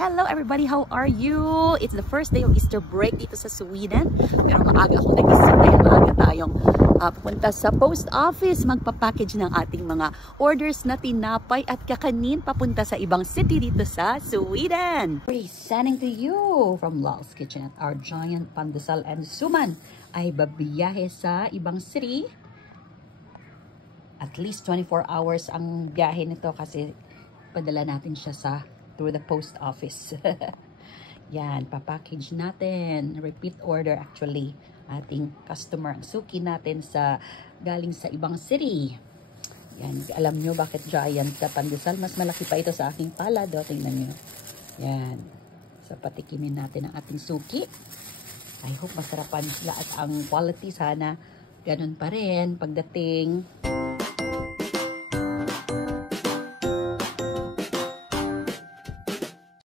Hello everybody, how are you? It's the first day of Easter break dito sa Sweden. Pero maaga ako nagising dahil maaga tayong pupunta sa post office. Magpapackage ng ating mga orders na tinapay at kakanin papunta sa ibang city dito sa Sweden. Presenting to you from Lal's Kitchen at our giant pandesal and suman ay babiyahe sa ibang city. At least 24 hours ang biyahe nito kasi padala natin siya through the post office. Yan, papackage natin. Repeat order actually. Ating customer. Ang suki natin galing sa ibang city. Yan, alam nyo bakit giant ka pandesal? Mas malaki pa ito sa aking palad. O, tingnan nyo. Yan. So, patikimin natin ang ating suki. I hope masarapan sila at ang quality sana ganun pa rin pagdating.